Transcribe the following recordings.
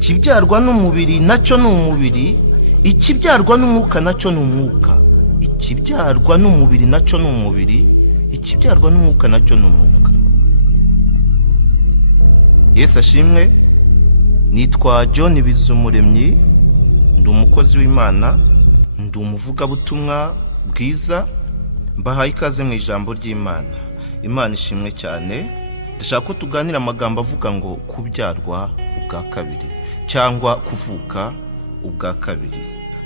ikibyarwa n'umubiri nacyo ni umubiri, ikibyarwa n'umwuka nacyo ni umwuka. Ikibyarwa n'umubiri nacyo ni umubiri, ikibyarwa n'umwuka nacyo ni umwuka. Yesu ashimwe. Nitwa John BIZUMUREMYI, ndi umukozi w'Imana, ndi umuvugabutumwa bwiza, mbahaye ikaze mu ijambo ry'Imana. Imana ishimwe cyane. Ndashaka ko tuganira amagambo avuga ngo kubyarwa ubwa kabiri cyangwa kuvuka ubwa kabiri.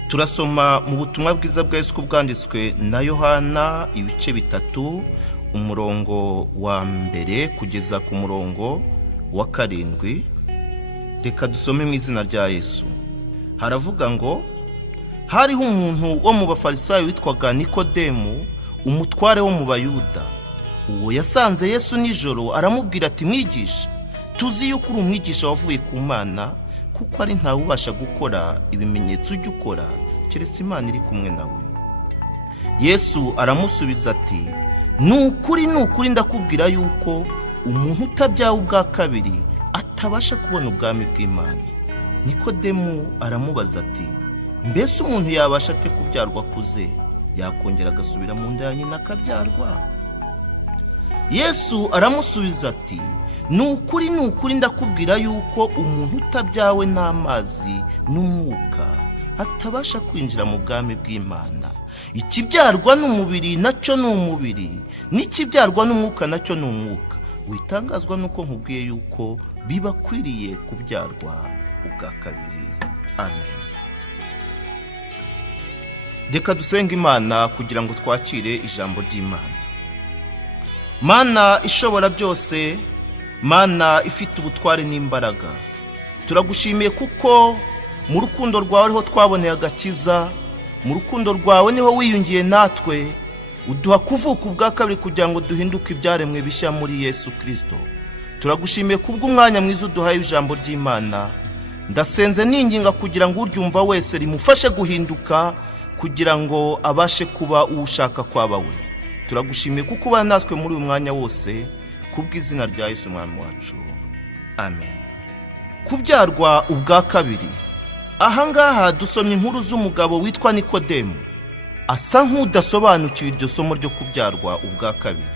Turasoma mu butumwa bwiza bwa Yesu bwanditswe na Yohana ibice 3, umurongo wa mbere kugeza ku murongo wa 7. Reka dusome mu izina rya Yesu. Haravuga ngo hariho umuntu wo mu bafarisayo witwaga Nikodemu, umutware wo mu Bayuda. Uwo yasanze Yesu nijoro aramubwira ati, Mwigisha, tuzi yuko uri umwigisha wavuye ku Mana, kuko ari ntawe ubasha gukora ibimenyetso ujya ukora keretse Imana iri kumwe nawe. Yesu aramusubiza ati, nukuri ndakubwira yuko umuntu utabyawe ubwa kabiri atabasha kubona ubwami bw'Imana. Nikodemu aramubaza ati, mbese umuntu yabasha ate kubyarwa akuze, yakongera agasubira mu nda ya nyina akabyarwa? Yesu aramusubiza ati, nukuri ndakubwira yuko umuntu utabyawe n'amazi n'umwuka atabasha kwinjira mu bwami bw'Imana. Ikibyarwa n'umubiri nacyo ni umubiri, n'ikibyarwa n'umwuka nacyo ni umwuka. Witangazwa nuko nkubwiye yuko bibakwiriye kubyarwa ubwa kabiri. Amen. Reka dusenge Imana kugira ngo twakire ijambo ry'Imana. Mana ishobora byose, Mana ifite ubutware n'imbaraga, turagushimiye kuko mu rukundo rwawe ariho twaboneye agakiza, mu rukundo rwawe niho wiyungiye natwe, uduha kuvuka ubwa kabiri kugira ngo duhinduke ibyaremwe bishya muri Yesu Kristo. Turagushimiye kubw'umwanya mwiza uduhaye ijambo ry'Imana. Ndasenze ninginga kugira ngo uryumva wese rimufashe guhinduka, kugira ngo abashe kuba ushaka kwaba we. Turagushimiye kuko ubana natwe muri uyu mwanya wose, kubw'izina rya Yesu Umwami wacu. Amen. Kubyarwa ubwa kabiri. Ahangaha dusomye inkuru z'umugabo witwa Nikodemu. Asa nk'udasobanukiwe iryo somo ryo kubyarwa ubwa kabiri.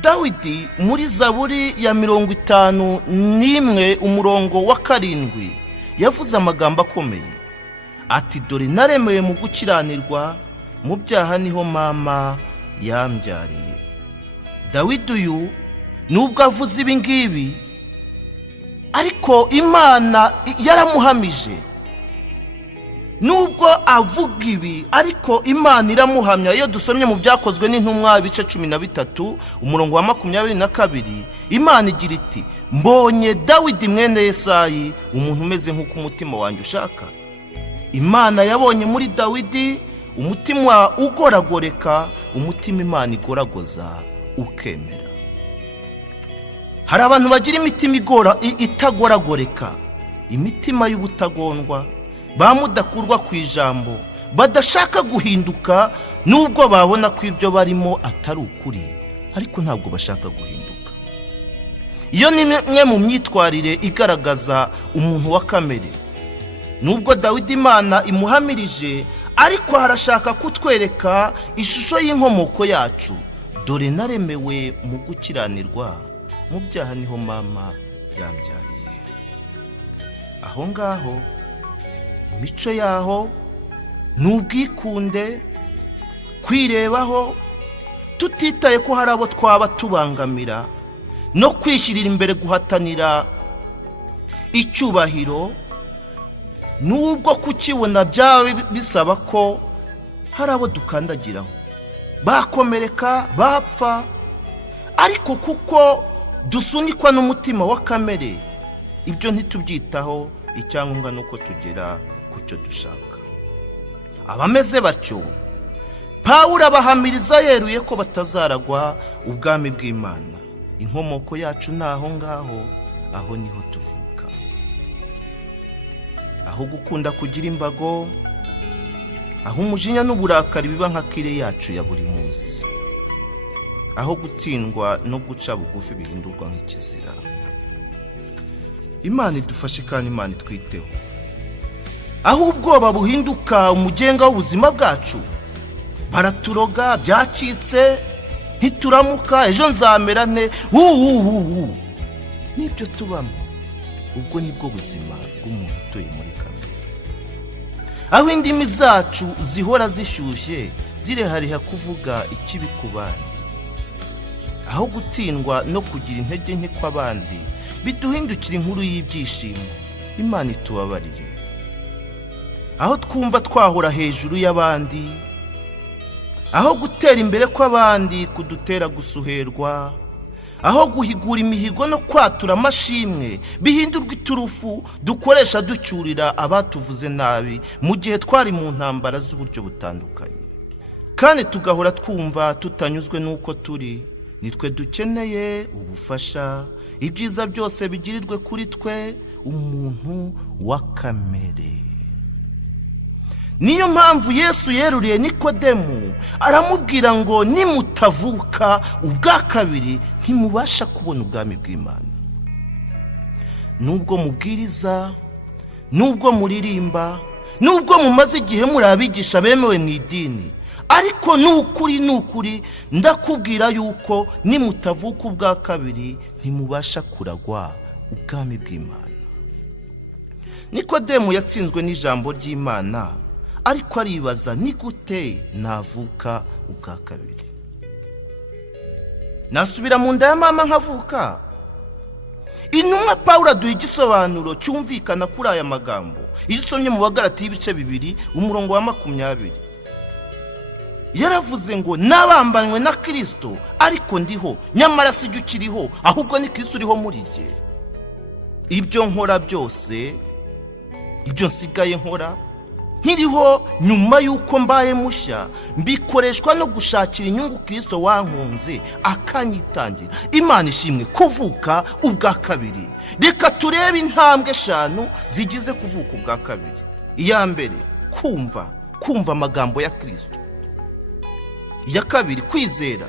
Dawidi muri Zaburi ya 51 umurongo wa 7 yavuze amagambo akomeye ati, dore naremewe mu gukiranirwa, mu byaha niho mama yambyariye. Dawidi uyu nubwo avuze ibi ngibi, ariko Imana yaramuhamije. Nubwo avuga ibi, ariko Imana iramuhamya. Iyo dusomye mu byakozwe n'intumwa ibice 13 umurongo wa 22, Imana igira iti, mbonye Dawidi mwene Yesayi, umuntu umeze nk'uko umutima wanjye ushaka. Imana yabonye muri Dawidi umutima ugoragoreka, umutima Imana igoragoza ukemera. Hari abantu bagira imitima itagoragoreka, imitima y'ubutagondwa, bamudakurwa ku ijambo, badashaka guhinduka nubwo babona ko ibyo barimo atari ukuri, ariko ntabwo bashaka guhinduka. Iyo ni imwe mu myitwarire igaragaza umuntu wa kamere. Nubwo Dawidi Imana imuhamirije, ariko harashaka kutwereka ishusho y'inkomoko yacu. Dore naremewe mu gukiranirwa, mu byaha niho mama yambyariye. Aho ngaho imico yaho n'ubwikunde, kwirebaho tutitaye ko hari abo twaba tubangamira, no kwishyirira imbere guhatanira icyubahiro, nubwo kukibona byaba bisaba ko hari abo dukandagiraho, bakomereka, bapfa, ariko kuko dusunikwa n'umutima wa kamere, ibyo ntitubyitaho. Icyangombwa nuko tugera ku cyo dushaka. Abameze batyo Pawulo abahamiriza yeruye ko batazaragwa ubwami bw'Imana. Inkomoko yacu naho ngaho, aho niho tuvuka. Aho gukunda kugira imbago, aho umujinya n'uburakari biba nka kire yacu ya buri munsi, aho gutsindwa no guca bugufi bihindurwa nk'ikizira. Imana idufashe kandi Imana itwiteho. Aho ubwoba buhinduka umugenga w'ubuzima bwacu, baraturoga byacitse, ntituramuka, ejo nzamera nte, nibyo tubamo. Ubwo nibwo buzima bw'umuntu utuye muri kamere. Aho indimi zacu zihora zishyushye, zirehariha kuvuga ikibi ku bandi. Aho gutsindwa no kugira intege nke kw'abandi biduhindukira inkuru y'ibyishimo. Imana itubabarire. Aho twumva twahora hejuru y'abandi, aho gutera imbere kw'abandi kudutera gusuherwa, aho guhigura imihigo no kwatura amashimwe bihindurwa iturufu dukoresha ducyurira abatuvuze nabi mu gihe twari mu ntambara z'uburyo butandukanye. Kandi tugahora twumva tutanyuzwe n'uko turi, nitwe dukeneye ubufasha, ibyiza byose bigirirwe kuri twe umuntu wa kamere. Niyo mpamvu Yesu yeruriye Nikodemu aramubwira ngo nimutavuka ubwa kabiri ntimubasha kubona ubwami bw'Imana. Nubwo mubwiriza, nubwo muririmba, nubwo mumaze igihe muri abigisha bemewe mu idini, ariko nukuri ndakubwira yuko nimutavuka ubwa kabiri ntimubasha kuragwa ubwami bw'Imana. Nikodemu yatsinzwe n'ijambo ry'Imana, ariko aribaza ni gute navuka ubwa kabiri? Nasubira mu nda ya mama nkavuka? Intumwa Pawulo aduha igisobanuro cyumvikana kuri aya magambo. Iyo usomye mu Bagalatiya ibice 2 umurongo wa 20, yaravuze ngo nabambanywe na Kristo, ariko ndiho, nyamara sijye ukiriho, ahubwo ni Kristo uriho muri jye. Ibyo nkora byose, ibyo nsigaye nkora, nkiriho nyuma yuko mbaye mushya, mbikoreshwa no gushakira inyungu Kristo wankunze akanyitangira. Imana ishimwe kuvuka ubwa kabiri. Reka turebe intambwe 5 zigize kuvuka ubwa kabiri. Iya mbere, kumva amagambo ya Kristo. Iya kabiri, kwizera.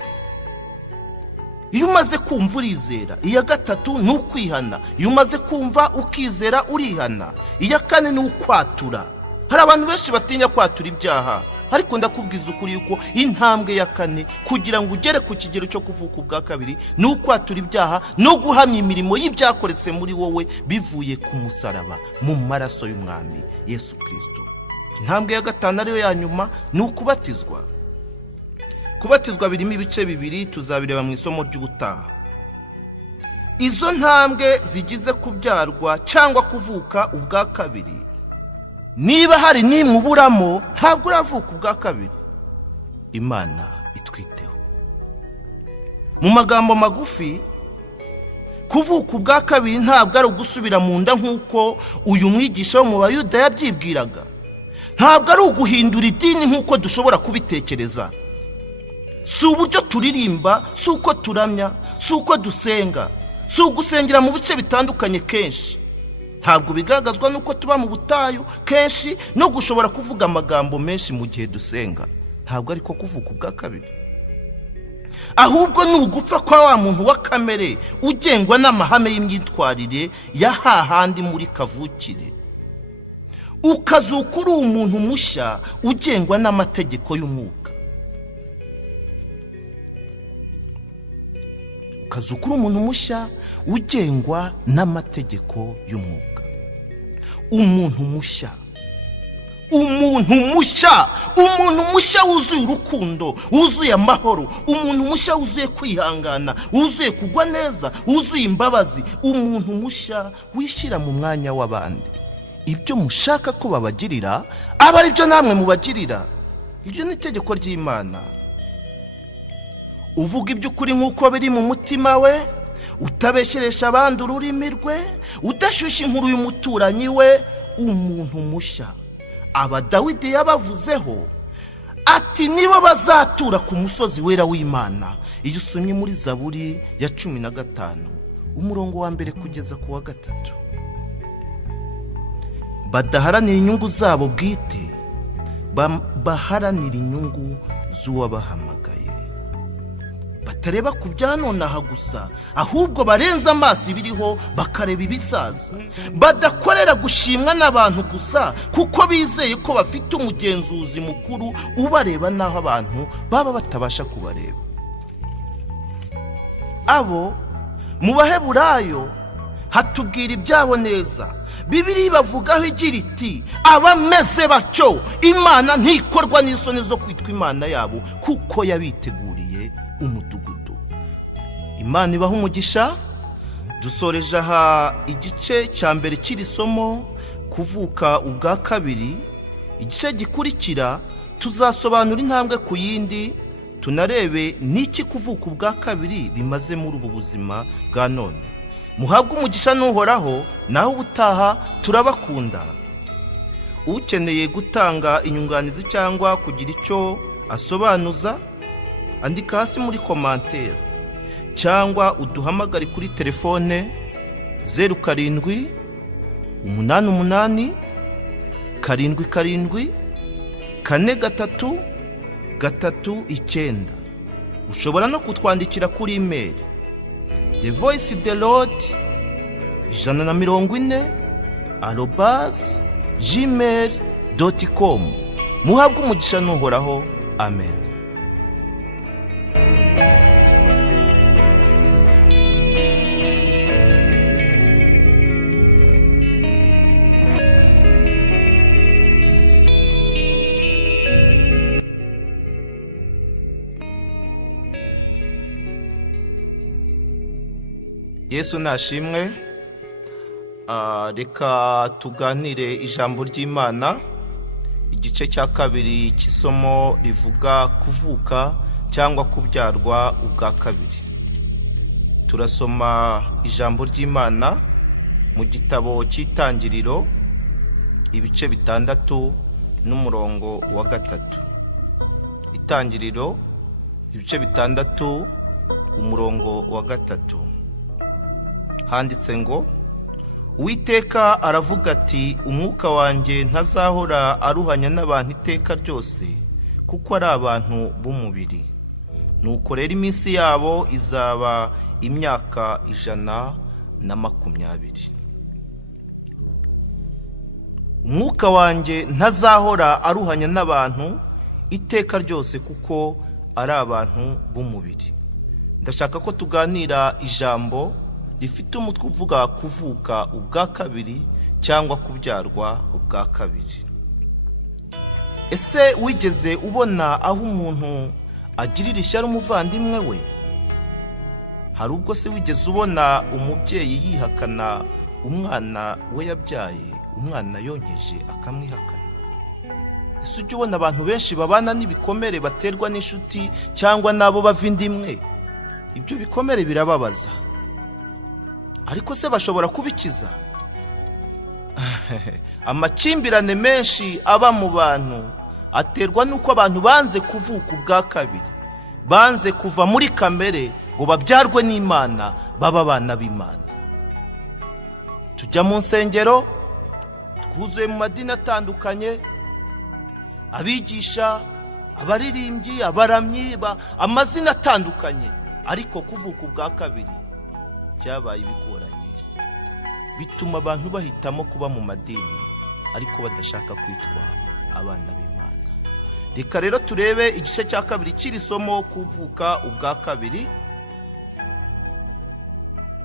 Iyo umaze kumva urizera. Iya gatatu ni ukwihana. Iyo umaze kumva ukizera urihana. Iya kane ni ukwatura. Hari abantu benshi batinya kwatura ibyaha, ariko ndakubwiza ukuri yuko intambwe ya kane kugira ngo ugere ku kigero cyo kuvuka ubwa kabiri ni ukwatura ibyaha no guhamya imirimo y'ibyakoretse muri wowe bivuye ku musaraba mu maraso y'umwami Yesu Kristo. Intambwe ya gatanu ariyo ya nyuma ni ukubatizwa. Kubatizwa birimo ibice 2, tuzabireba mu isomo ry'ubutaha. Izo ntambwe zigize kubyarwa cyangwa kuvuka ubwa kabiri, niba hari nimwe uburamo ntabwo uravuka ubwa kabiri. Imana itwiteho. Mu magambo magufi, kuvuka ubwa kabiri ntabwo ari ugusubira mu nda nk'uko uyu mwigisha wo mu Bayuda yabyibwiraga. Ntabwo ari uguhindura idini nk'uko dushobora kubitekereza. Si uburyo turirimba, si uko turamya, si uko dusenga, si ugusengera mu bice bitandukanye kenshi. Ntabwo bigaragazwa nuko tuba mu butayu kenshi no gushobora kuvuga amagambo menshi mu gihe dusenga. Ntabwo ariko kuvuka ubwa kabiri. Ahubwo ni ugupfa kwa wa muntu wa kamere ugengwa n'amahame y'imyitwarire ya hahandi muri kavukire, ukazuka uri umuntu mushya ugengwa n'amategeko y'umwuka. Ukazuka uri umuntu mushya ugengwa n'amategeko y'umwuka. Umuntu mushya wuzuye urukundo, wuzuye amahoro, umuntu mushya wuzuye kwihangana, wuzuye kugwa neza, wuzuye imbabazi, umuntu mushya wishyira mu mwanya w'abandi. Ibyo mushaka ko babagirira aba ari byo namwe mubagirira. Iryo ni itegeko ry'Imana. Uvuga iby'ukuri nk'uko biri mu mutima we, utabesheresha abandi ururimi rwe, udashyushya inkuru y'umuturanyi we, umuntu mushya. Aba Dawidi yabavuzeho ati nibo bazatura ku musozi wera w'Imana. Iyo usomye muri Zaburi ya 15 umurongo wa 1 kugeza ku wa 3. Badaharanira inyungu zabo bwite, baharanira inyungu z'uwabahamagaye. batareba ku byanonaha gusa, ahubwo barenza amaso ibiriho bakareba ibisaza. Badakorera gushimwa n'abantu gusa kuko bizeye ko bafite umugenzuzi mukuru ubareba naho abantu baba batabasha kubareba. Abo mu Baheburayo hatubwira ibyabo neza. Bibiliya bavugaho igira iti abameze batyo Imana ntikorwa n'isoni zo kwitwa Imana yabo kuko yabiteguriye umudugudu. Imana ibaha umugisha. Dusoreje aha igice cya mbere cy'iri somo, kuvuka ubwa kabiri. Igice gikurikira tuzasobanura intambwe ku yindi, tunarebe n'iki kuvuka ubwa kabiri bimaze muri ubu buzima bwa none. Muhabwe umugisha n'uhoraho, naho ubutaha turabakunda. Ukeneye gutanga inyunganizi cyangwa kugira icyo asobanuza, andika hasi muri komantere cyangwa uduhamagare kuri telefone 07 88 77 43 39. Ushobora no kutwandikira kuri email thevoicedelord40@gmail.com. Muhabwe umugisha n'uhoraho. Amen. Yesu nashimwe. Reka tuganire ijambo ry'Imana. Igice cya kabiri cy'isomo rivuga kuvuka cyangwa kubyarwa ubwa kabiri. Turasoma ijambo ry'Imana mu gitabo cy'Itangiriro ibice 6 n'umurongo wa 3. Itangiriro ibice 6 umurongo wa 3. Handitse ngo, Uwiteka aravuga ati umwuka wanjye ntazahora aruhanya n'abantu iteka ryose kuko ari abantu b'umubiri. Nuko rero iminsi yabo izaba imyaka 120. Umwuka wanjye ntazahora aruhanya n'abantu iteka ryose kuko ari abantu b'umubiri. Ndashaka ko tuganira ijambo rifite umutwe uvuga kuvuka ubwa kabiri cyangwa kubyarwa ubwa kabiri. Ese wigeze ubona aho umuntu agirira ishyari umuvandimwe we? Hari ubwo se wigeze ubona umubyeyi yihakana umwana we yabyaye, umwana yonkeje akamwihakana? Ese ujya ubona abantu benshi babana n'ibikomere baterwa n'inshuti cyangwa nabo bava indimwe? Ibyo bikomere birababaza, ariko se bashobora kubikiza? Amakimbirane menshi aba mu bantu aterwa nuko abantu banze kuvuka ubwa kabiri, banze kuva muri kamere ngo babyarwe n'Imana, baba abana b'Imana. Tujya mu nsengero, twuzuye mu madini atandukanye, abigisha, abaririmbyi, abaramyi, amazina atandukanye, ariko kuvuka ubwa kabiri byabaye bigoranye. Bituma abantu bahitamo kuba mu madini ariko badashaka kwitwa abana b'Imana. Reka rero turebe igice cya kabiri cy'iri somo, kuvuka ubwa kabiri.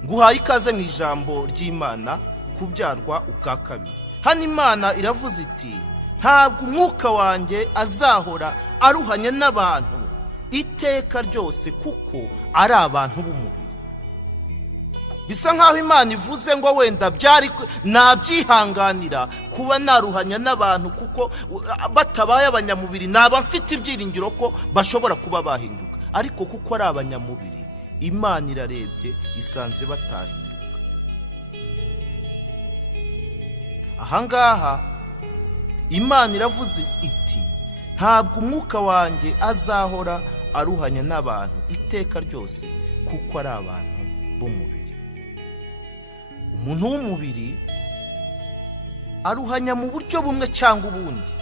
Nguhaye ikaze mu ijambo ry'Imana, kubyarwa ubwa kabiri. Hano Imana iravuze iti ntabwo umwuka wanjye azahora aruhanya n'abantu iteka ryose kuko ari abantu b'umubiri. Bisa nkaho Imana ivuze ngo wenda byari nabyihanganira kuba naruhanya n'abantu kuko batabaye abanyamubiri, naba mfite ibyiringiro ko bashobora kuba bahinduka, ariko kuko ari abanyamubiri Imana irarebye isanze batahinduka. Ahangaha Imana iravuze iti ntabwo umwuka wanjye azahora aruhanya n'abantu iteka ryose kuko ari abantu b'umubiri. Umuntu w'umubiri aruhanya mu buryo bumwe cyangwa ubundi.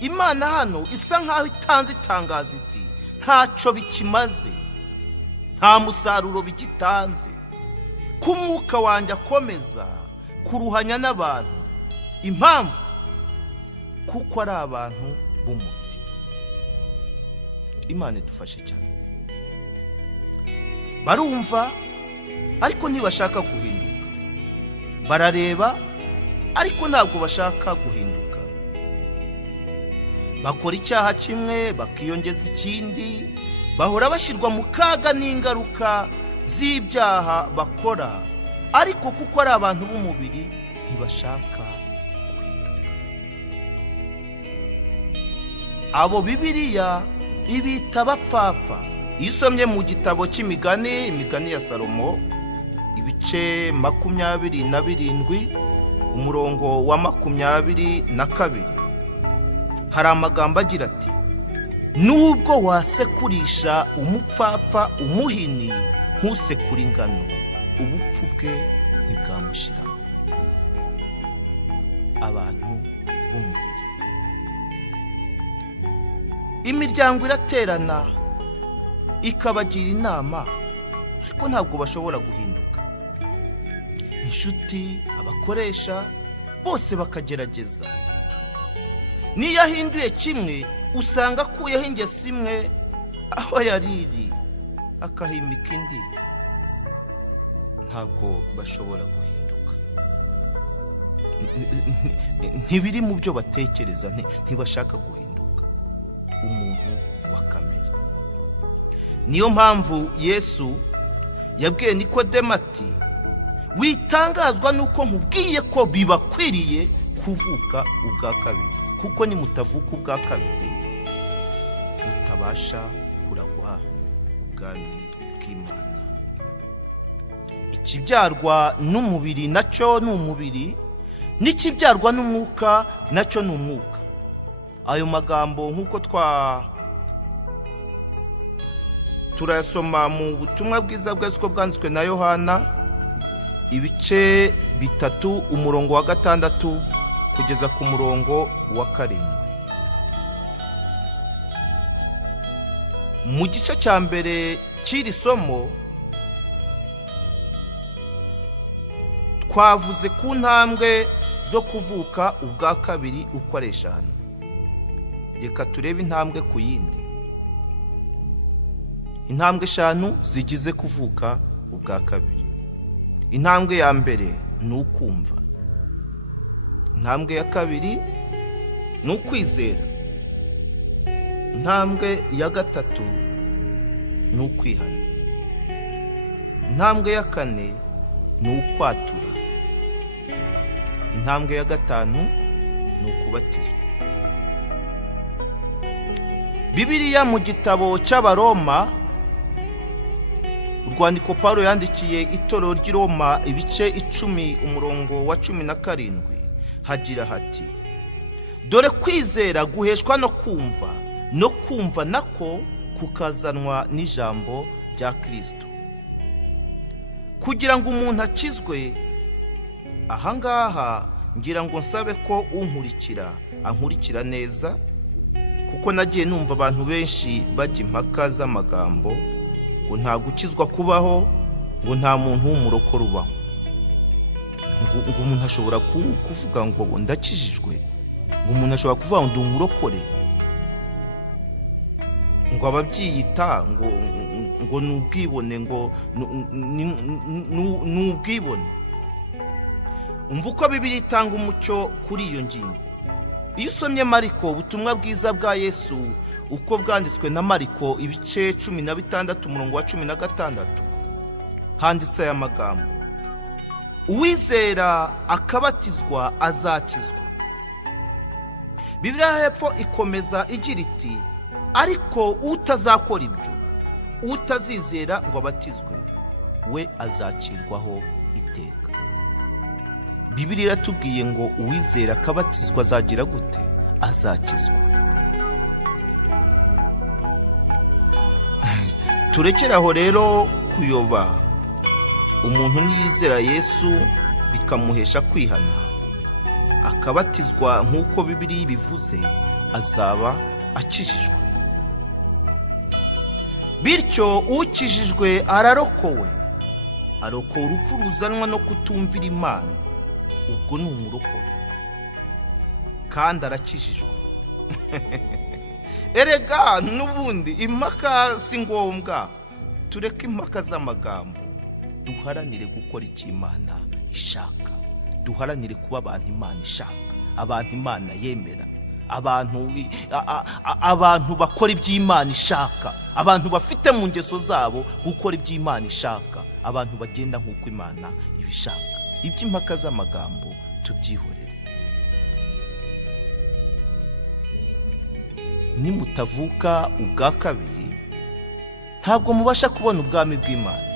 Imana hano isa nkaho itanze itangazo iti ntacyo bikimaze, nta musaruro bigitanze, ko umwuka wanjye akomeza kuruhanya n'abantu. Impamvu kuko ari abantu b'umubiri. Imana idufashe cyane. Barumva ariko ntibashaka guhinduka, barareba ariko ntabwo bashaka guhinduka. Bakora icyaha kimwe bakiyongeza ikindi, bahora bashyirwa mu kaga n'ingaruka z'ibyaha bakora, ariko kuko ari abantu b'umubiri ntibashaka guhinduka. Abo Bibiliya ibita abapfapfa. Iyo usomye mu gitabo cy'imigani, imigani ya Salomo, ibice 27 umurongo wa 22, hari amagambo agira ati: nubwo wasekurisha umupfapfa umuhini ntusekure ingano, ubupfu bwe ntibwamushiramo. Abantu b'umubiri. Imiryango iraterana ikabagira inama, ariko ntabwo bashobora guhinduka. Inshuti, abakoresha, bose bakagerageza. Niyo ahinduye kimwe, usanga akuyeho ingeso imwe aho yariri, akahimika indi. Ntabwo bashobora guhinduka. Ntibiri mu byo batekereza, ntibashaka guhinduka. Umuntu wa kamere. Niyo mpamvu Yesu yabwiye Nikodemo ati: witangazwa nuko nkubwiye ko bibakwiriye kuvuka ubwa kabiri, kuko nimutavuka ubwa kabiri mutabasha kuragwa ubwami bw'Imana. Ikibyarwa n'umubiri nacyo ni umubiri, n'ikibyarwa n'umwuka nacyo ni umwuka. Ayo magambo nk'uko turayasoma mu butumwa bwiza bw'Yesu bwanditswe na Yohana, ibice 3 umurongo wa 6 kugeza ku murongo wa 7. Mu gice cya mbere cy'iri somo twavuze ku ntambwe zo kuvuka ubwa kabiri uko ari 5. Reka turebe intambwe ku yindi. Intambwe 5 zigize kuvuka ubwa kabiri. Intambwe ya mbere ni ukumva. Intambwe ya kabiri ni ukwizera. Intambwe ya gatatu ni ukwihana. Intambwe ya 4 ni ukwatura. Intambwe ya 5 ni ukubatizwa. Bibiliya mu gitabo cy'Abaroma, urwandiko Pawulo yandikiye itorero ry'i Roma, ibice 10 umurongo wa 17, hagira hati: dore kwizera guheshwa no kumva, no kumva nako kukazanwa n'ijambo rya Kristo. Kugira ngo umuntu akizwe, ahangaha ngira ngo nsabe ko ankurikira neza, kuko nagiye numva abantu benshi bajya impaka z'amagambo ngo nta gukizwa kubaho, ngo nta muntu w'umurokore ubaho, ngo umuntu ashobora kuvuga ngo ndakijijwe, ngo umuntu ashobora kuvuga ngo ndi umurokore, ngo ababyiyita ngo n'ubwibone, ngo n'ubwibone. Umva uko Bibiliya itanga umucyo kuri iyo ngingo. Iyo usomye Mariko, ubutumwa bwiza bwa Yesu uko bwanditswe na Mariko, ibice 16 umurongo wa 16, handitse aya magambo: uwizera akabatizwa azakizwa. Bibiliya hepfo ikomeza igira iti: ariko utazakora ibyo, utazizera ngo abatizwe, we azacirwaho iteka. Bibiliya iratubwiye ngo uwizera akabatizwa azagira gute? Azakizwa. Turekeraho rero kuyoba. Umuntu niyizera Yesu bikamuhesha kwihana, akabatizwa nk'uko Bibiliya ibivuze, azaba akijijwe. bityo ukijijwe ararokowe, arokowe urupfu ruzanwa no kutumvira Imana, ubwo ni umurokore kandi arakijijwe. Erega n'ubundi impaka si ngombwa, tureke impaka z'amagambo, duharanire gukora icyo Imana ishaka, duharanire kuba abantu Imana ishaka, abantu Imana yemera, abantu bakora iby'Imana ishaka, abantu bafite mu ngeso zabo gukora iby'Imana ishaka, abantu bagenda nk'uko Imana ibishaka. Iby'impaka z'amagambo tubyihorere. Nimutavuka ubwa kabiri ntabwo mubasha kubona ubwami bw'Imana.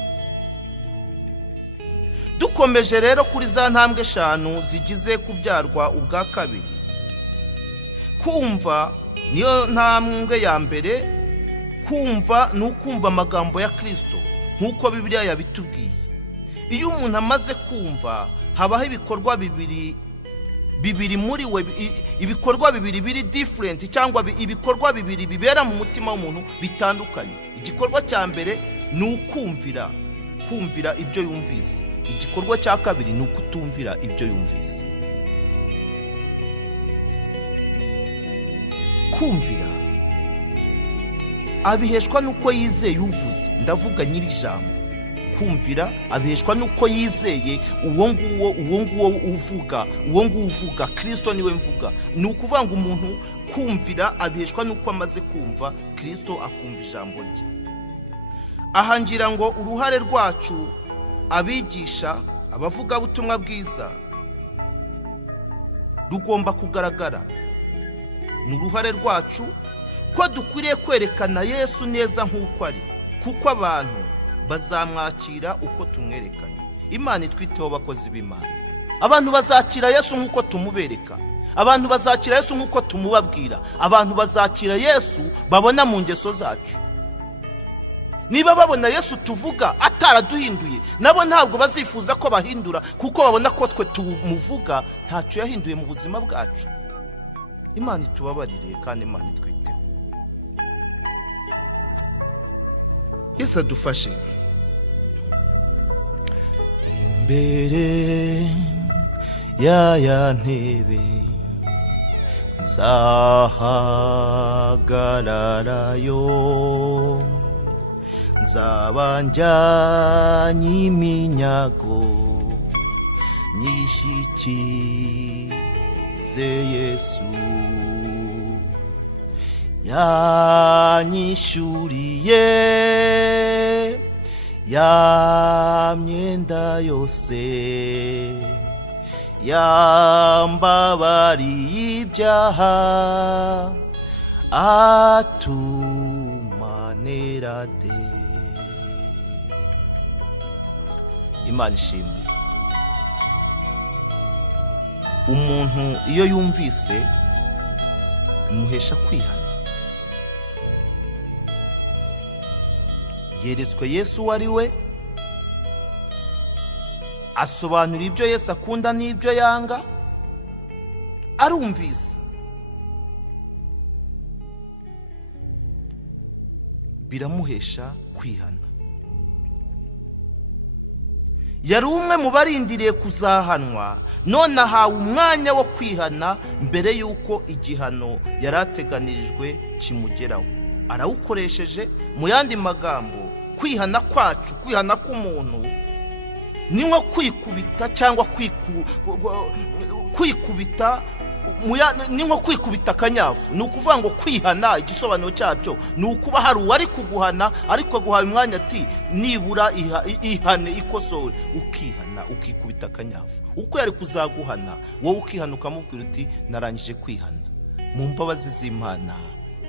Dukomeje rero kuri za ntambwe 5 zigize kubyarwa ubwa kabiri. Kumva niyo ntambwe ya mbere. Kumva ni ukumva amagambo ya Kristo nk'uko Bibiliya yabitubwiye. Iyo umuntu amaze kumva, habaho ibikorwa bibiri muri we, ibikorwa bibiri biri different, cyangwa ibikorwa bibiri bibera mu mutima w'umuntu bitandukanye. Igikorwa cya mbere ni ukumvira, kumvira ibyo yumvise. Igikorwa cya kabiri ni ukutumvira ibyo yumvise. Kumvira abiheshwa nuko yizeye uvuze, ndavuga nyiri ijambo. Kumvira abiheshwa nuko yizeye uwo nguwo uvuga, Kristo niwe mvuga. Ni ukuvuga ngo umuntu kumvira abiheshwa nuko amaze kumva Kristo, akumva ijambo rye. Aha ngira ngo uruhare rwacu abigisha, abavuga butumwa bwiza, rugomba kugaragara. Ni uruhare rwacu ko dukwiriye kwerekana Yesu neza nk'uko ari, kuko abantu bazamwakira uko tumwerekanye. Imana itwiteho bakozi b'Imana. Abantu bazakira Yesu nk'uko tumubereka, abantu bazakira Yesu nk'uko tumubabwira, abantu bazakira Yesu babona mu ngeso zacu. Niba babona Yesu tuvuga ataraduhinduye, nabo ntabwo bazifuza ko bahindura, kuko babona ko twe tumuvuga ntacyo yahinduye mu buzima bwacu. Imana itubabarire kandi Imana itwiteho. Yesu adufashe. Imbere ya ntebe nzahagararayo, nzaba njyanye iminyago nyishikirize Yesu. Yanyishuriye ya myenda yose, yambabariye ibyaha, atumanira de. Imana ishimwe. Umuntu iyo yumvise bimuhesha kwihana. Yeretswe Yesu wari we, asobanura ibyo Yesu akunda n'ibyo yanga, arumvise. Biramuhesha kwihana. Yari umwe mu barindiriye kuzahanwa, none ahawe umwanya wo kwihana mbere y'uko igihano yarateganirijwe kimugeraho. Arawukoresheje. Mu yandi magambo, kwihana kwacu, kwihana k'umuntu ni nko kwikubita, cyangwa kwikubita, ni nko kwikubita akanyafu. Ni ukuvuga ngo kwihana, igisobanuro cyabyo ni ukuba hari uwari kuguhana ariko aguhaye umwanya ati nibura ihane ikosore, ukihana, ukikubita akanyafu. Uko yari kuzaguhana, wowe ukihana ukamubwira uti narangije kwihana, mu mbabazi z'Imana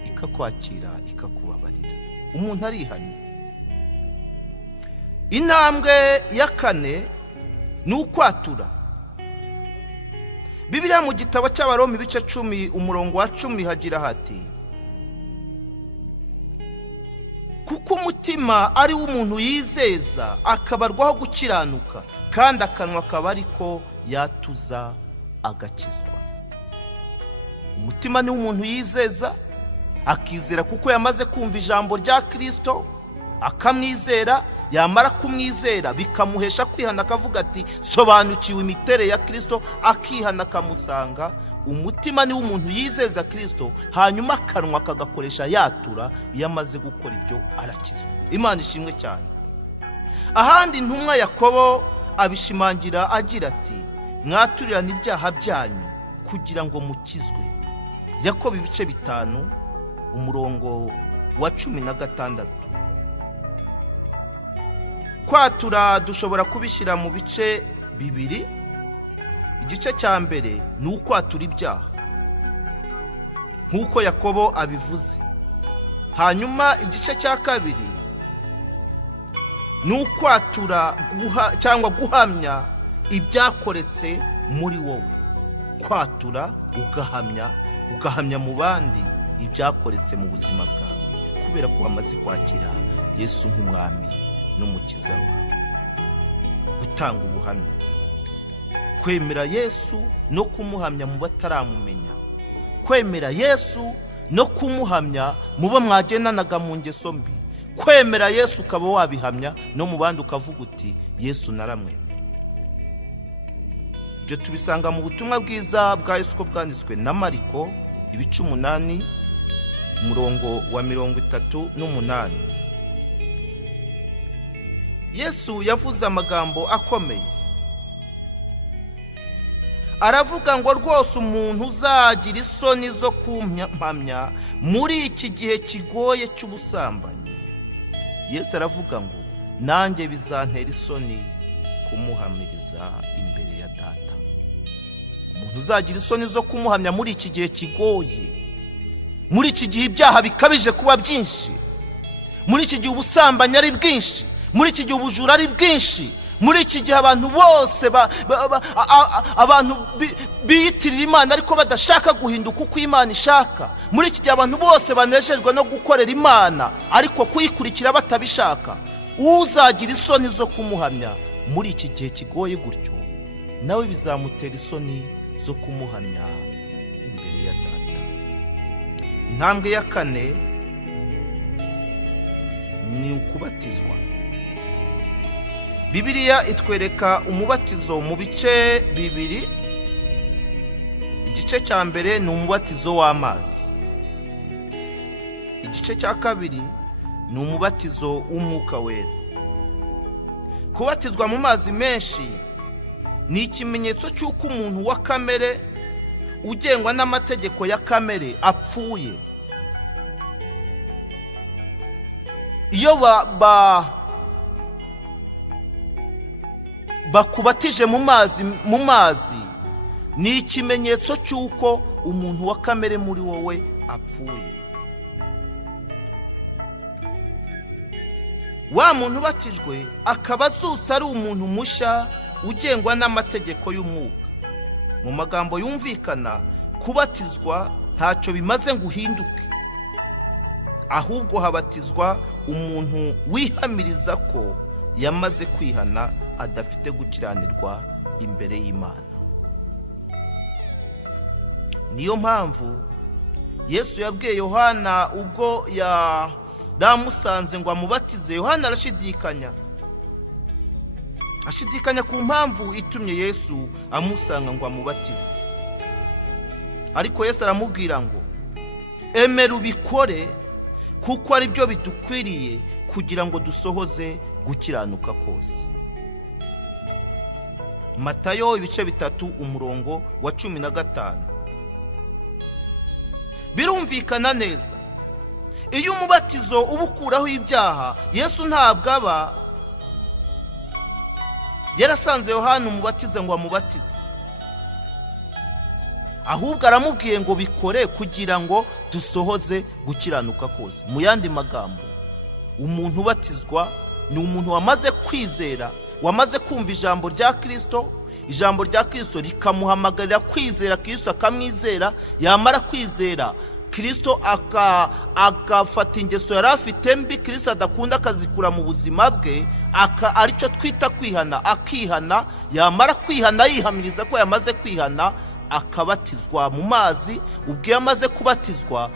ikakwakira ikakubabarira. Umuntu arihana. Intambwe ya 4 ni ukwatura. Bibiliya mu gitabo cy'Abaroma ibice 10 umurongo wa 10 hagira hati: kuko umutima ari w'umuntu yizeza akabarwaho gukiranuka, kandi akanwa akaba ariko yatuza agakizwa. Umutima ni w'umuntu yizeza, akizera kuko yamaze kumva ijambo rya Kristo, akamwizera, yamara kumwizera bikamuhesha kwihana, akavuga ati sobanukiwe imiterere ya Kristo, akihana akamusanga. Umutima ni w'umuntu yizeza Kristo, hanyuma akanwa kagakoresha yatura. Iyo amaze gukora ibyo arakizwa. Imana ishimwe cyane. Ahandi intumwa Yakobo abishimangira agira ati mwaturirane ibyaha byanyu kugira ngo mukizwe. Yakobo ibice 5 umurongo wa 16. Kwatura dushobora kubishyira mu bice 2. Igice cya mbere ni ukwatura ibyaha nk'uko Yakobo abivuze. Hanyuma igice cya kabiri ni ukwatura cyangwa guhamya ibyakoretse muri wowe. Kwatura ugahamya mu bandi ibyakoretse mu buzima bwawe, kubera ko wamaze kwakira Yesu nk'umwami n'umukiza wawe. Gutanga ubuhamya, kwemera Yesu no kumuhamya mu bataramumenya, kwemera Yesu no kumuhamya mu bo mwagendanaga mu ngeso mbi, kwemera Yesu ukaba wabihamya no mu bandi ukavuga uti Yesu naramwemeye. Ibyo tubisanga mu butumwa bwiza bwa Yesu ko bwanditswe na Mariko ibice 8 umurongo wa 38. Yesu yavuze amagambo akomeye, aravuga ngo rwose umuntu uzagira isoni zo kumpamya muri iki gihe kigoye cy'ubusambanyi. Yesu aravuga ngo nanjye bizantera isoni kumuhamiriza imbere ya Data. Umuntu uzagira isoni zo kumuhamya muri iki gihe kigoye, muri iki gihe ibyaha bikabije kuba byinshi, muri iki gihe ubusambanyi ari bwinshi, muri iki gihe ubujura ari bwinshi, muri iki gihe abantu bose abantu biyitirira Imana ariko badashaka guhinduka uko Imana ishaka, muri iki gihe abantu bose banejejwe no gukorera Imana ariko kuyikurikira batabishaka. Uzagira isoni zo kumuhamya muri iki gihe kigoye gutyo, nawe bizamutera isoni zo kumuhamya imbere ya Data. Intambwe ya 4 ni ukubatizwa. Bibiliya itwereka umubatizo mu bice 2. Igice cya mbere ni umubatizo w'amazi, igice cya kabiri ni umubatizo w'Umwuka Wera. Kubatizwa mu mazi menshi ni ikimenyetso cy'uko umuntu wa kamere ugengwa n'amategeko ya kamere apfuye. Iyo bakubatije mu mazi ni ikimenyetso cy'uko umuntu wa kamere muri wowe apfuye. Wa muntu ubatijwe akaba azutse ari umuntu mushya ugengwa n'amategeko y'umwuka. Mu magambo yumvikana, kubatizwa ntacyo bimaze ngo uhinduke, ahubwo habatizwa umuntu wihamiriza ko yamaze kwihana, adafite gukiranirwa imbere y'Imana. Niyo mpamvu Yesu yabwiye Yohana ubwo yaramusanze ngo amubatize. Yohana arashidikanya ku mpamvu itumye Yesu amusanga ngo amubatize, ariko Yesu aramubwira ngo emera ubikore kuko ari byo bidukwiriye kugira ngo dusohoze gukiranuka kose. Matayo ibice 3 umurongo wa 15. Birumvikana neza, iyo umubatizo ubukuraho ibyaha, Yesu ntabwo aba yarasanze Yohana umubatize ngo amubatize, ahubwo aramubwiye ngo bikore kugira ngo dusohoze gukiranuka kose. Mu yandi magambo, umuntu ubatizwa ni umuntu wamaze kwizera, wamaze kumva ijambo rya Kristo. Ijambo rya Kristo rikamuhamagarira kwizera Kristo, akamwizera. Yamara kwizera Kristo akafata ingeso yari afite mbi Kristo adakunda, akazikura mu buzima bwe, aricyo twita kwihana. Akihana, yamara kwihana yihamiriza ko yamaze kwihana, akabatizwa mu mazi. Ubwo yamaze kubatizwa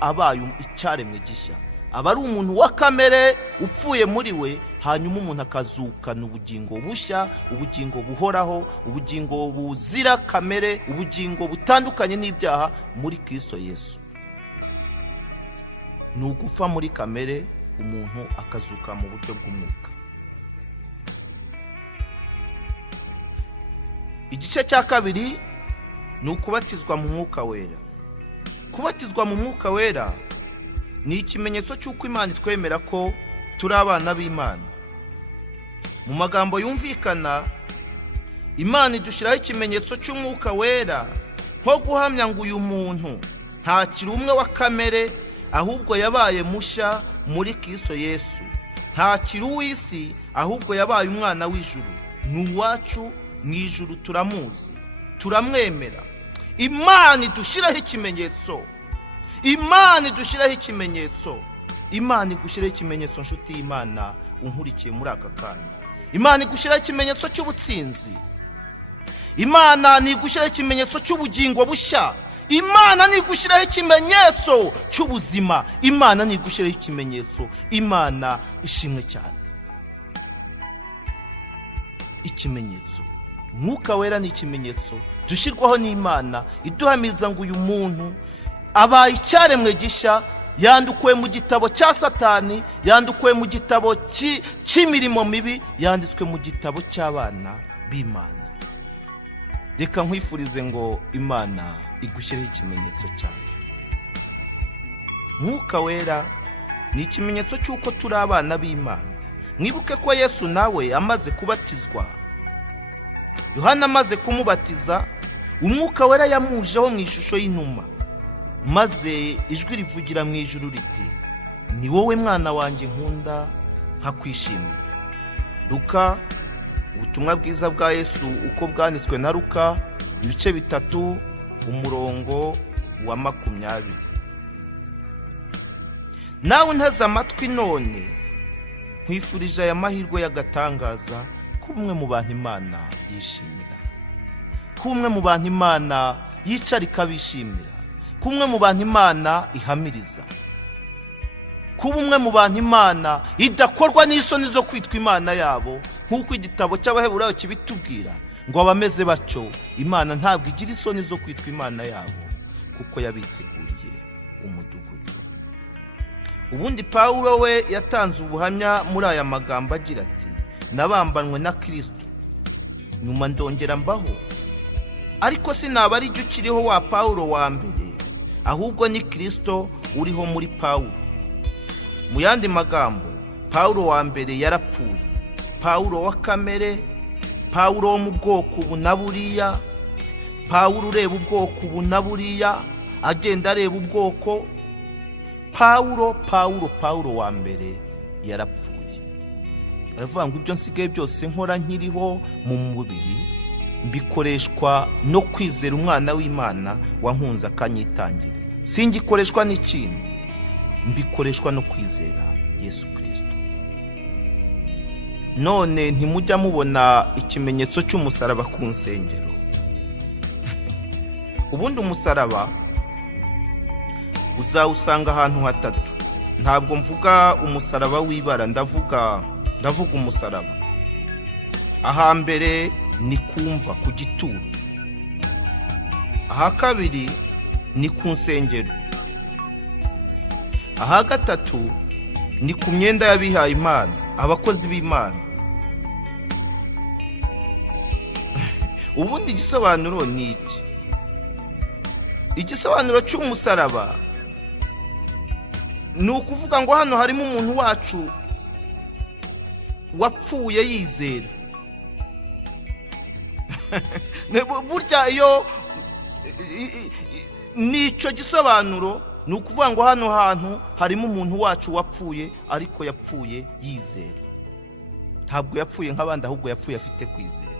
abaye icyaremwe gishya, aba ari umuntu wa kamere upfuye muri we, hanyuma umuntu akazukana ubugingo bushya, ubugingo buhoraho, ubugingo buzira kamere, ubugingo butandukanye n'ibyaha muri Kristo Yesu. Ni ugupfa muri kamere, umuntu akazuka mu buryo bw'umwuka. Igice cya kabiri ni ukubatizwa mu mwuka wera. Kubatizwa mu mwuka wera ni ikimenyetso cy'uko Imana itwemera ko turi abana b'Imana. Mu magambo yumvikana, Imana idushyiraho ikimenyetso cy'umwuka wera nko guhamya ngo uyu muntu ntakiri umwe wa kamere, ahubwo yabaye mushya muri Kristo Yesu. Ntakiri uw'isi, ahubwo yabaye umwana w'ijuru. Ni uwacu mu ijuru, turamuzi, turamwemera. Imana idushyiraho ikimenyetso. Imana idushyiraho ikimenyetso. Imana igushyiraho ikimenyetso, nshuti y'Imana unkurikiye muri aka kanya. Imana igushyiraho ikimenyetso cy'ubutsinzi. Imana ni igushyiraho ikimenyetso cy'ubugingo bushya. Imana ni igushyiraho ikimenyetso cy'ubuzima. Imana ni igushyiraho ikimenyetso. Imana ishimwe cyane. Ikimenyetso. Mwuka wera ni ikimenyetso dushyirwaho n'Imana iduhamiriza ngo uyu muntu abaye icyaremwe gishya, yandukuwe mu gitabo cya Satani, yandukuwe mu gitabo cy'imirimo mibi, yanditswe mu gitabo cy'abana b'Imana. Reka nkwifurize ngo Imana igushyiriho ikimenyetso cyane. Mwuka wera ni ikimenyetso cy'uko turi abana b'Imana. Mwibuke ko Yesu nawe amaze kubatizwa, Yohana amaze kumubatiza, umwuka wera yamujeho mu ishusho y'inuma, maze ijwi rivugira mu ijuru riti, ni wowe mwana wanjye nkunda, nkakwishimira. Luka, ubutumwa bwiza bwa Yesu uko bwanditswe na Luka, ibice 3, umurongo wa 20. Nawe unteze amatwi none, nkwifurije aya mahirwe y'agatangaza, kumwe mu bantu Imana yishimira, kumwe mu bantu Imana yicara ikabishimira, kumwe mu bantu Imana ihamiriza, kumwe mu bantu Imana idakorwa n'isoni zo kwitwa Imana yabo, nk'uko igitabo cy'Abaheburayo kibitubwira ngo abameze batyo Imana ntabwo igira isoni zo kwitwa Imana yabo, kuko yabiteguriye umudugudu. Ubundi Pawulo we yatanze ubuhamya muri aya magambo agira ati, nabambanwe na Kristo, nyuma ndongera mbaho. Ariko sinaba ari cyo kiriho wa Pawulo wa mbere, ahubwo ni Kristo uriho muri Pawulo. Mu yandi magambo, Pawulo wa mbere yarapfuye, Pawulo wa kamere, Pawulo wo mu bwoko bunaburiya, Pawulo ureba ubwoko bunaburiya, agenda areba ubwoko. Pawulo wa mbere yarapfuye. Aravuga ngo ibyo nsigaye byose nkora nkiriho mu mubiri, mbikoreshwa no kwizera umwana w'Imana wankunze akanyitangira. Singikoreshwa n'ikindi, mbikoreshwa no kwizera Yesu Kristo. None ntimujya mubona ikimenyetso cy'umusaraba ku nsengero? Ubundi umusaraba uzawusanga ahantu hatatu. Ntabwo mvuga umusaraba w'ibara, ndavuga umusaraba. Ahambere ni kumva ku gituro, aha kabiri ni ku nsengero, aha gatatu ni ku myenda y'abihaye Imana, abakozi b'Imana. Ubundi igisobanuro ni iki? Igisobanuro cy'umusaraba ni ukuvuga ngo hano harimo umuntu wacu wapfuye yizera. Burya iyo nicyo gisobanuro, ni ukuvuga ngo hano hantu harimo umuntu wacu wapfuye, ariko yapfuye yizera. Ntabwo yapfuye nk'abandi, ahubwo yapfuye afite kwizera.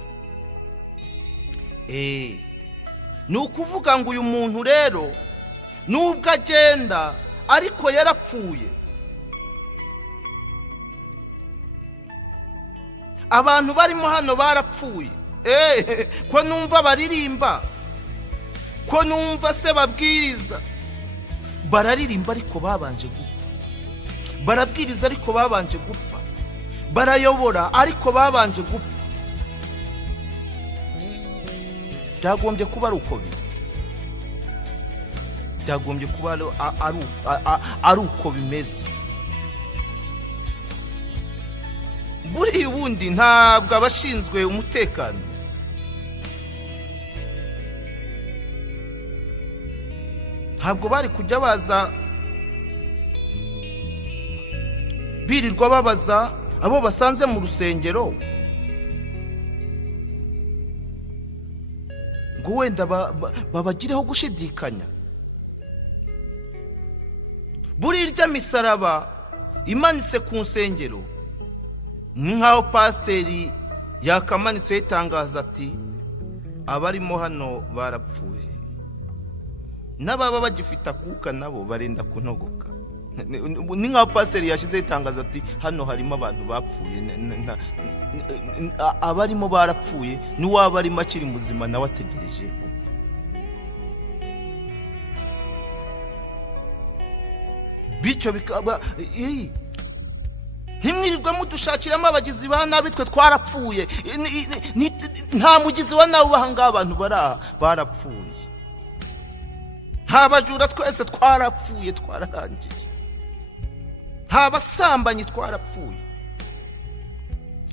Ni ukuvuga ngo uyu muntu rero nubwo agenda ariko yarapfuye. Abantu barimo hano barapfuye. Ko numva baririmba, ko numva se babwiriza, bararirimba ariko babanje gupfa. barabwiriza ariko babanje gupfa, barayobora ariko babanje gupfa. Byagombye kuba ari uko biri, byagombye kuba ari uko bimeze. Buri ubundi ntabwo abashinzwe umutekano ntabwo bari kujya baza birirwa babaza abo basanze mu rusengero ngo wenda babagireho gushidikanya. Buri irya misaraba imanitse ku nsengero, nk'aho pasiteri yakamanitse yitangaza ati abarimo hano barapfuye, n'ababa bagifite akuka nabo barenda kunogoka. Ni nk'aho pasiteri yashyize yitangaza ati hano harimo abantu bapfuye, abarimo barapfuye, n'uwaba arimo akiri muzima nawe ategereje gupfa. Bityo bikaba ntimwirirwe mudushakiramo abagizi ba nabi, twe twarapfuye. Nta mugizi wa nabi ubaha ngaho, abantu barapfuye. Nta bajura, twese twarapfuye, twararangiye. Nta basambanyi, twarapfuye.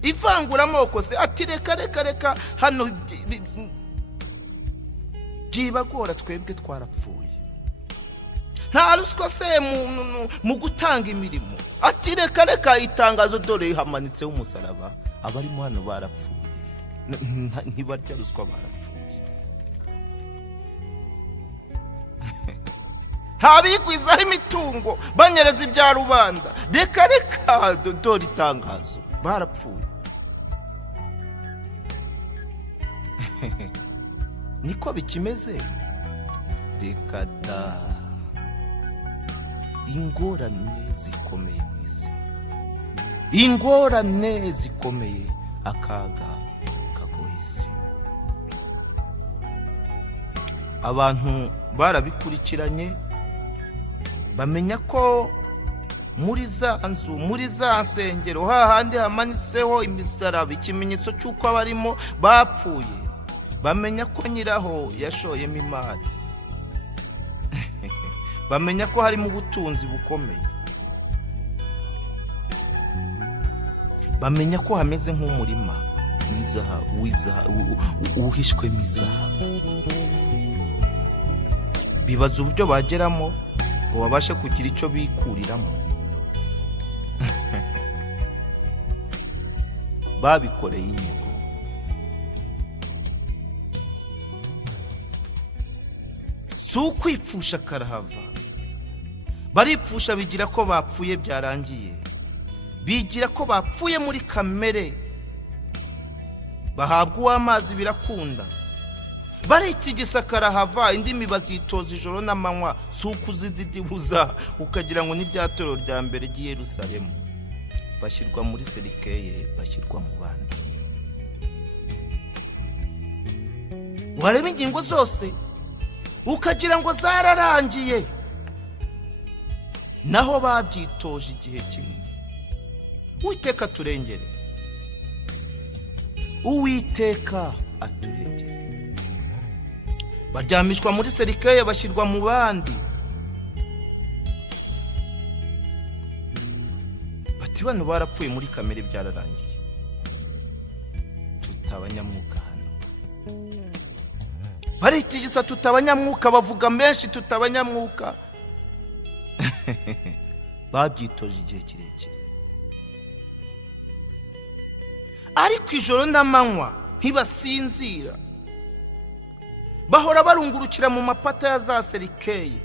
Ivanguramoko se ati reka hano byibagora, twebwe twarapfuye. Nta ruswa se mu gutanga imirimo ati reka itangazo dore hamanitseho umusaraba, abarimo hano barapfuye, ntibarya ruswa, barapfuye. Ntabigwizaho imitungo banyereza ibya rubanda, reka dore itangazo, barapfuye. Niko bikimeze. Reka da, ingorane zikomeye mu isi, ingorane zikomeye, akaga kagoye isi. Abantu barabikurikiranye bamenya ko muri za nzu, muri za nsengero, hahandi hamanitseho imisaraba, ikimenyetso cy'uko abarimo bapfuye, bamenya ko nyiraho yashoyemo imari. Bamenya ko harimo ubutunzi bukomeye, bamenya ko hameze nk'umurima uhishwemo izahabu. Bibaza uburyo bageramo ngo babashe kugira icyo bikuriramo. Babikoreye inyigo. Si ukwipfusha karahava, baripfusha bigira ko bapfuye byarangiye, bigira ko bapfuye muri kamere, bahabwa uw'amazi birakunda, baritigisa karahava, indimi bazitoza ijoro n'amanywa. Si ukuzididibuza ukagira ngo ni rya torero rya mbere ry'i Yerusalemu, bashyirwa muri serikeye, bashyirwa mu bandi. Wareba ingingo zose ukagira ngo zararangiye, naho babyitoje igihe kinini. Uwiteka turengere, Uwiteka aturengere. Baryamishwa muri serikeye, bashyirwa mu bandi. Bati bano barapfuye muri kamere, byararangiye, tutabanyamwuka hano. Baritigisa tutabanyamwuka, bavuga menshi tutabanyamwuka. Babyitoje igihe kirekire, ariko ijoro n'amanywa ntibasinzira, bahora barungurukira mu mapata ya za serikeye,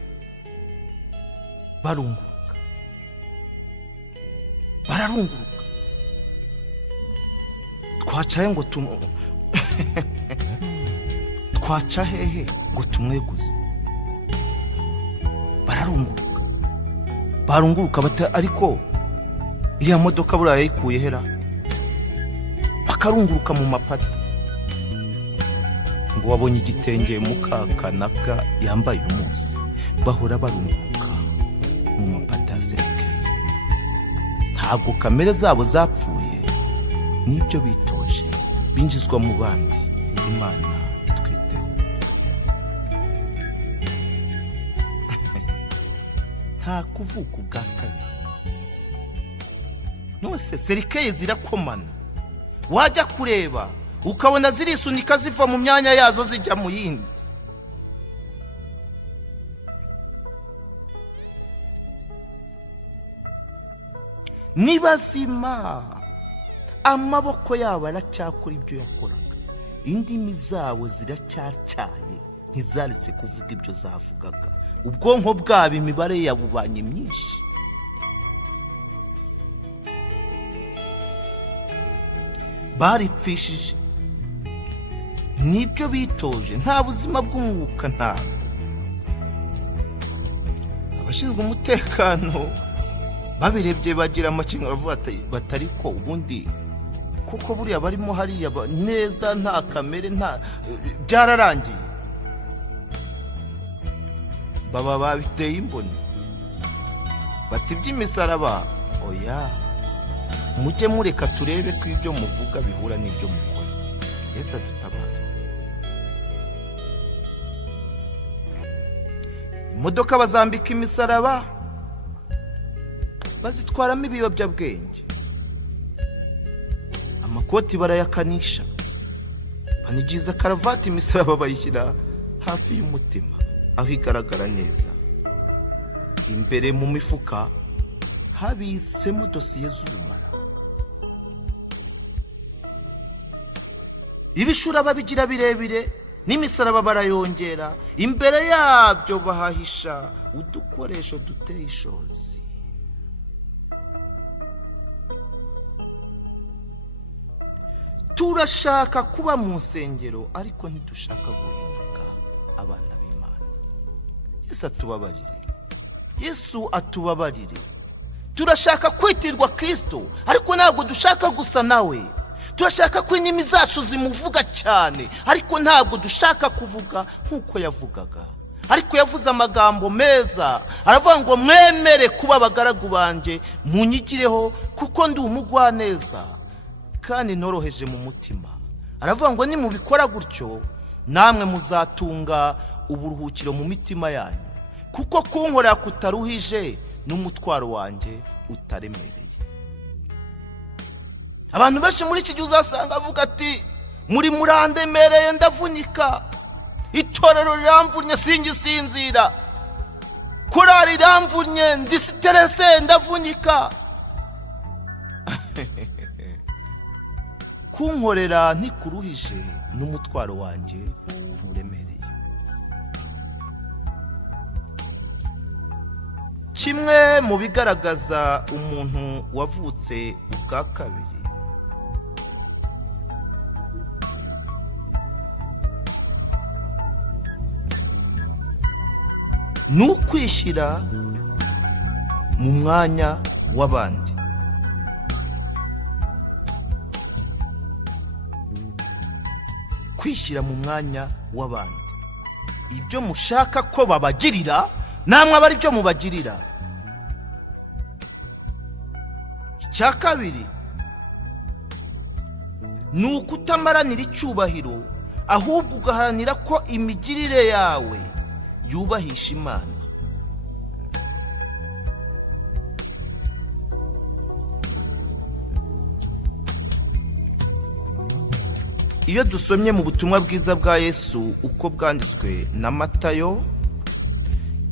barunguruka, bararunguruka. Twacaye ngo twaca hehe ngo tumweguze, bararunguruka, barunguruka ariko iriya modoka buriya yayikuye hera, bakarunguruka mu mapata. Ngo wabonye igitenge mukakanaka yambaye umunsi, bahora barunguruka mu mapata ya serikeye. ntabwo kamere zabo zapfuye, n'ibyo bitoje binjizwa mu bandi. Imana itwiteho. Nta kuvuka ubwa kabiri. Nose serikeye zirakomana, wajya kureba ukabona zirisunika ziva mu myanya yazo zijya mu yindi. Nibazima, amaboko yabo aracyakora ibyo yakoraga, indimi zabo ziracyacyaye ntizaretse kuvuga ibyo zavugaga. Ubwonko bwabo imibare yabubanye myinshi. Baripfishije, nibyo bitoje, nta buzima bw'umwuka ntabwo. Abashinzwe umutekano babirebye bagira amakenga, bavuga batari ko ubundi kuko buriya barimo hariya neza, nta kamere, nta byararangiye. Baba babiteye imboni bati by'imisaraba, oya mujye mureka turebe ko ibyo muvuga bihura n'ibyo mukora. Yesu adutabara. Imodoka bazambika imisaraba, bazitwaramo ibiyobyabwenge. Amakoti barayakanisha, banigiza karavati, imisaraba bayishyira hafi y'umutima aho igaragara neza. Imbere mu mifuka habitsemo dosiye z'ubumara. Ibishura babigira birebire, n'imisaraba barayongera. Imbere yabyo bahahisha udukoresho duteye ishozi. Turashaka kuba mu nsengero ariko ntidushaka guhinduka abana b'Imana. Yesu atubabarire. Yesu atubabarire. Turashaka kwitirwa Kristo ariko ntabwo dushaka gusa nawe. Turashaka ko indimi zacu zimuvuga cyane ariko ntabwo dushaka kuvuga nk'uko yavugaga. Ariko yavuze amagambo meza, aravuga ngo mwemere kuba abagaragu banje, munyigireho kuko ndi umugwaneza kandi noroheje mu mutima. Aravuga ngo nimubikora gutyo namwe muzatunga uburuhukiro mu mitima yanyu, kuko kunkorera kutaruhije n'umutwaro wanjye utaremereye. Abantu benshi muri iki gihe uzasanga avuga ati muri murandemereye ndavunika, itorero riramvunye singisinzira, korari riramvunye ndisiterese ndavunika. Kunkorera ntikuruhije n'umutwaro wanjye nturemereye. Kimwe mu bigaragaza umuntu wavutse ubwa kabiri ni ukwishyira mu mwanya w'abandi. Kwishyira mu mwanya w'abandi, ibyo mushaka ko babagirira namwe aba ari byo mubagirira. Icya kabiri ni ukutamaranira icyubahiro, ahubwo ugaharanira ko imigirire yawe yubahisha Imana. Iyo dusomye mu butumwa bwiza bwa Yesu uko bwanditswe na Matayo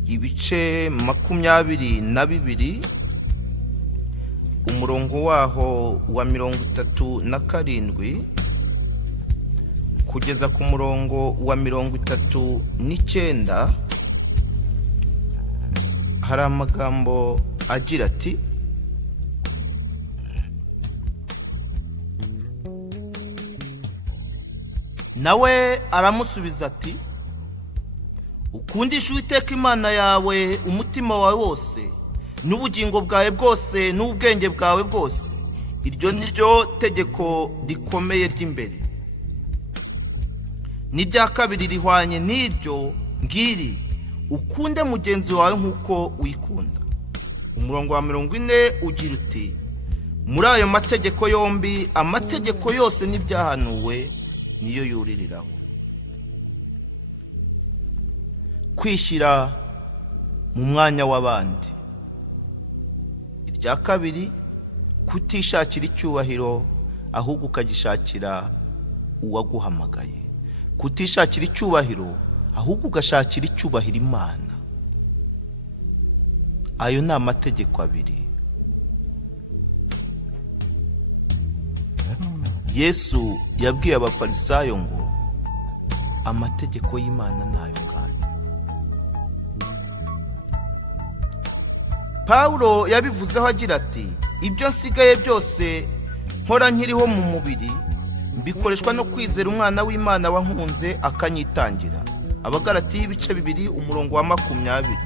ibice 22 umurongo waho wa 37 kugeza ku murongo wa 39, hari amagambo agira ati: nawe aramusubiza ati, ukundisha Uwiteka Imana yawe umutima wawe wose n'ubugingo bwawe bwose n'ubwenge bwawe bwose. Iryo ni ryo tegeko rikomeye ry'imbere. N'irya kabiri rihwanye n'iryo ngiri, ukunde mugenzi wawe nk'uko wikunda. Umurongo wa 40 ugira uti, muri ayo mategeko yombi, amategeko yose n'ibyahanuwe niyo yuririraho. Kwishyira mu mwanya w'abandi. Irya kabiri, kutishakira icyubahiro ahubwo ukagishakira uwaguhamagaye. Kutishakira icyubahiro ahubwo ugashakira icyubahiro Imana. Ayo ni amategeko abiri. Yesu yabwiye abafarisayo ngo amategeko y'Imana nayo ngayo. Paulo yabivuzeho agira ati, ibyo nsigaye byose nkora nkiriho mu mubiri mbikoreshwa no kwizera umwana w'Imana wankunze akanyitangira. Abagalatiya ibice 2 umurongo wa 20.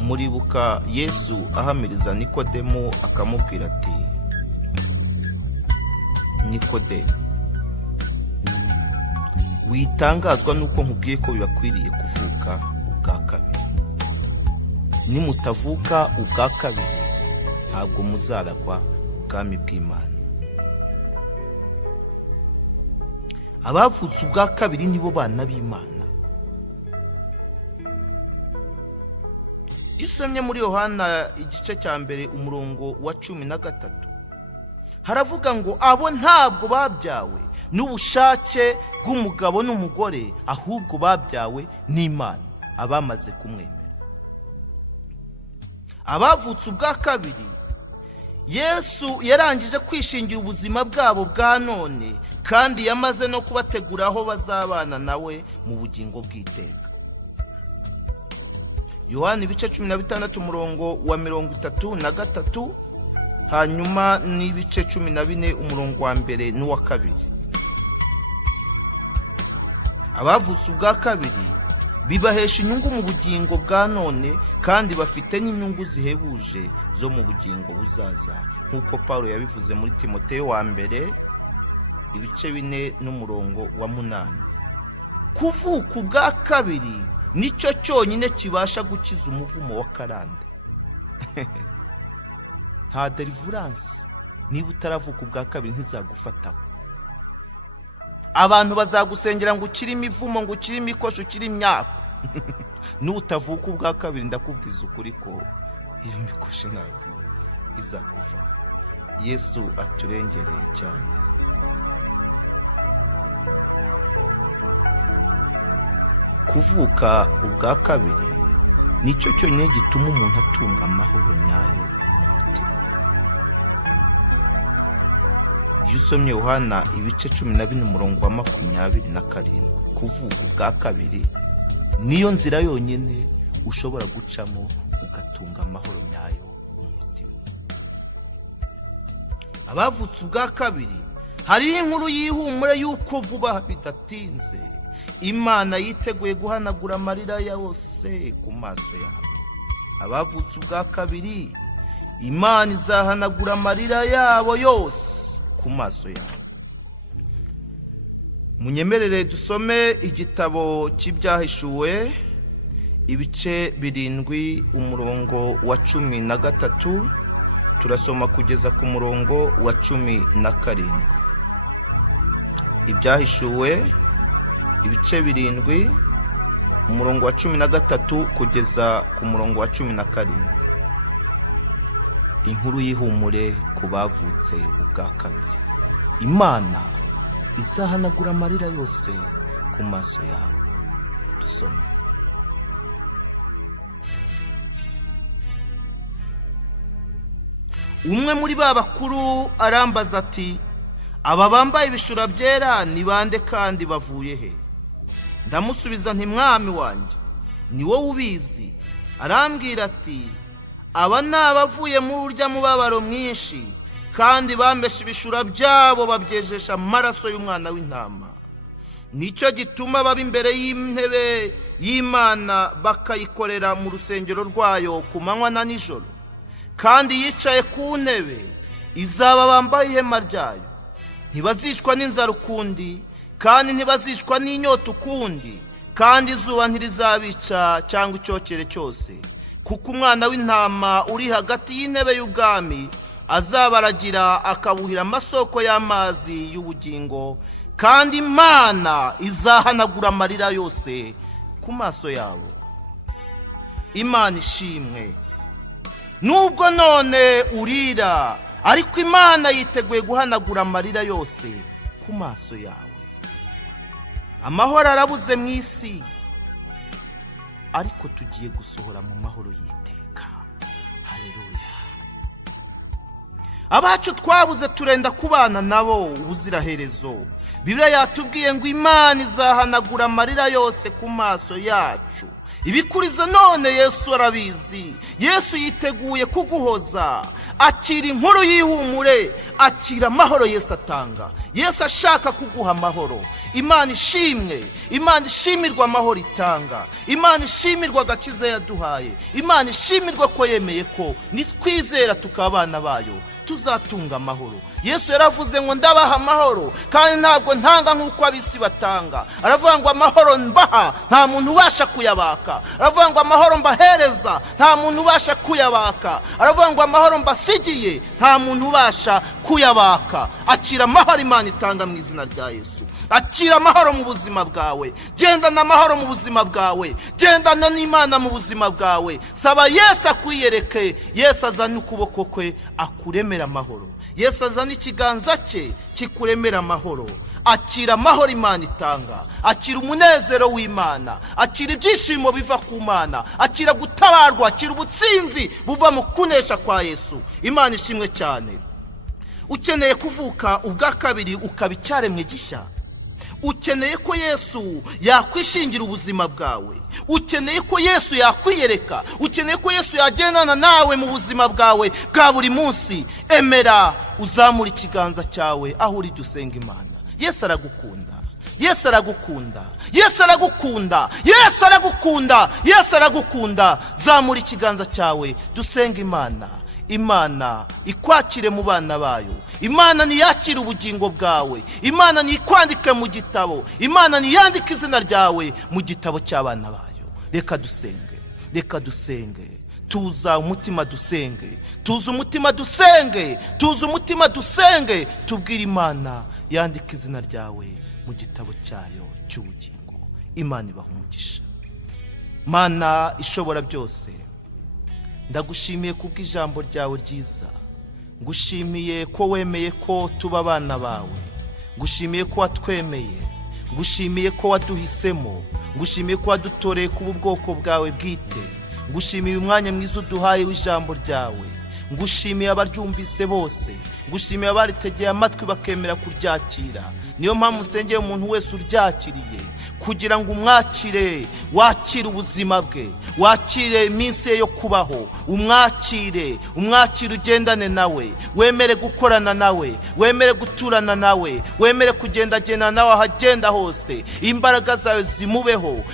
Muribuka Yesu ahamiriza Nikodemo akamubwira ati, Nikodemo, witangazwa nuko nkubwiye ko bibakwiriye kuvuka ubwa kabiri. Nimutavuka ubwa kabiri ntabwo muzaragwa ubwami bw'Imana. Abavutse ubwa kabiri nibo bana b'Imana. Isomye muri Yohana igice cya mbere umurongo wa 13, haravuga ngo abo ntabwo babyawe n'ubushake bw'umugabo n'umugore, ahubwo babyawe n'Imana, abamaze kumwemera. Abavutse ubwa kabiri, Yesu yarangije kwishingira ubuzima bwabo bwa none, kandi yamaze no kubategura aho bazabana nawe mu bugingo bw'iteka. Yohana ibice 16 umurongo wa 33, hanyuma n'ibice 14 umurongo wa 1 n'uwa 2. Abavutse ubwa kabiri bibahesha inyungu mu bugingo bwa none, kandi bafite n'inyungu zihebuje zo mu bugingo buzaza, nk'uko Paulo yabivuze muri Timoteyo wa mbere ibice 4 n'umurongo wa 8. Kuvuka ubwa kabiri nicyo cyonyine kibasha gukiza umuvumo wa karande. Nta deliverance niba utaravuka ubwa kabiri ntizagufataho. Abantu bazagusengera ngo ukiri imivumo, ngo ukiri imikosho, ukiri imyaka. Nutavuka ubwa kabiri ndakubwiza ukuri ko iyo mikosho ntabwo izakuvaho. Yesu aturengereye cyane. Kuvuka ubwa kabiri nicyo cyonyine gituma umuntu atunga amahoro nyayo mu mutima. Iyo usomye Yohana ibice 12 umurongo wa 27, kuvuka ubwa kabiri niyo nzira yonyine ushobora gucamo ugatunga amahoro nyayo mu mutima. Abavutse ubwa kabiri, hari inkuru y'ihumure y'uko vuba bidatinze Imana yiteguye guhanagura amarira yose ku maso yabo. Abavutse ubwa kabiri, Imana izahanagura amarira yabo yose ku maso yabo. Munyemerere dusome igitabo cy'ibyahishuwe ibice 7 umurongo wa 13, turasoma kugeza ku murongo wa 17. Ibyahishuwe ibice 7 umurongo wa 13 kugeza ku murongo wa 17. Inkuru y'ihumure ku bavutse ubwa kabiri. Imana izahanagura amarira yose ku maso yawe. Dusome. Umwe muri ba bakuru arambaza ati, aba bambaye ibishura byera ni bande kandi bavuye he? Ndamusubiza nti, mwami wanjye, ni wowe ubizi. Arambwira ati, aba ni abavuye mu urya mubabaro mwinshi, kandi bambesha ibishura byabo babyejesha amaraso y'umwana w'intama. Nicyo gituma baba imbere y'intebe y'Imana bakayikorera mu rusengero rwayo ku manywa na nijoro. Kandi yicaye ku ntebe izaba bambaye ihema ryayo. Ntibazicwa n'inzara ukundi, kandi ntibazicwa n'inyota ukundi, kandi izuba ntirizabica cyangwa icyokere cyose, kuko umwana w'intama uri hagati y'intebe y'ubwami azabaragira akabuhira amasoko y'amazi y'ubugingo, kandi Imana izahanagura amarira yose ku maso yabo. Imana ishimwe. Nubwo none urira, ariko Imana yiteguye guhanagura amarira yose ku maso yawe. Amahoro arabuze mu isi, ariko tugiye gusohora mu mahoro y'iteka. Haleluya. Abacu twabuze turenda kubana nabo ubuziraherezo. Bibiliya yatubwiye ngo Imana izahanagura amarira yose ku maso yacu. Ibikuriza none Yesu arabizi. Yesu yiteguye kuguhoza. Akira inkuru y'ihumure, akira amahoro Yesu atanga. Yesu ashaka kuguha amahoro. Imana ishimwe, Imana ishimirwa amahoro itanga. Imana ishimirwa agakiza yaduhaye. Imana ishimirwa ko yemeye ko nitwizera tukabana bayo tuzatunga amahoro. Yesu yaravuze ngo ndabaha amahoro, kandi ntabwo ntanga nk'uko abisi batanga. Aravuga ngo amahoro mbaha nta muntu ubasha kuyabaka. Aravuga ngo amahoro mbahereza nta muntu ubasha kuyabaka. Aravuga ngo amahoro mbasigiye nta muntu ubasha kuyabaka. Akira amahoro Imana itanga mu izina rya Yesu. Akira amahoro mu buzima bwawe. Gendana amahoro mu buzima bwawe. Gendana n'Imana mu buzima bwawe. Saba Yesu akwiyereke. Yesu azana ukuboko kwe akuremera amahoro. Yesu azana ikiganza cye kikuremera amahoro. Akira amahoro Imana itanga. Akira umunezero w'Imana. Akira ibyishimo biva ku Mana. Akira gutabarwa. Akira ubutsinzi buva mu kunesha kwa Yesu. Imana ishimwe cyane. Ukeneye kuvuka ubwa kabiri ukaba icyaremwe gishya. Ukeneye ko Yesu yakwishingira ubuzima bwawe. Ukeneye ko Yesu yakwiyereka. Ukeneye ko Yesu yagendana nawe mu buzima bwawe bwa buri munsi. Emera uzamura ikiganza cyawe aho uri dusenga Imana. Yesu aragukunda. Yesu aragukunda. Yesu aragukunda. Yesu aragukunda. Yesu aragukunda. Zamura ikiganza cyawe dusenga Imana. Imana ikwakire mu bana bayo. Imana niyakire ubugingo bwawe. Imana nikwandike mu gitabo. Imana niyandike izina ryawe mu gitabo cy'abana bayo. Reka dusenge. Reka dusenge. Tuza umutima dusenge. Tuza umutima dusenge. Tuza umutima dusenge. Tubwire Imana yandike izina ryawe mu gitabo cyayo cy'ubugingo. Imana ibaha umugisha. Mana ishobora byose, ndagushimiye kubw'ijambo ryawe ryiza. Ngushimiye ko wemeye ko tuba abana bawe. Ngushimiye ko watwemeye. Ngushimiye ko waduhisemo. Ngushimiye ko wadutoreye kuba ubwoko bwawe bwite. Ngushimiye umwanya mwiza uduhaye w'ijambo ryawe. Ngushimiye abaryumvise bose. Ngushimiye abaritegeye amatwi bakemera kuryakira. Niyo mpamvu usengeye umuntu wese uryakiriye kugira ngo umwakire, wakire ubuzima bwe, wakire iminsi ye yo kubaho, umwakire ugendane nawe, wemere gukorana nawe, wemere guturana nawe, wemere kugendagenda nawe aho agenda hose. Imbaraga zawe zimubeho.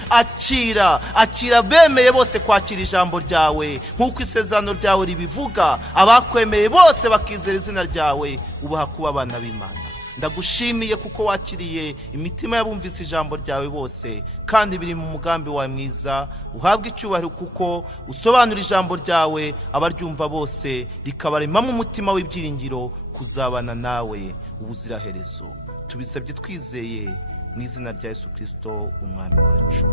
Akira bemeye bose kwakira ijambo ryawe nk'uko isezerano ryawe ribivuga. Abakwemeye bose bakizera izina ryawe ubaha kuba abana b'Imana. Ndagushimiye kuko wakiriye imitima y'abumvise ijambo ryawe bose, kandi biri mu mugambi wawe mwiza. Uhabwe icyubahiro kuko usobanura ijambo ryawe abaryumva bose rikabaremamo umutima w'ibyiringiro kuzabana nawe ubuziraherezo. Tubisabye twizeye mu izina rya Yesu Kristo umwami wacu.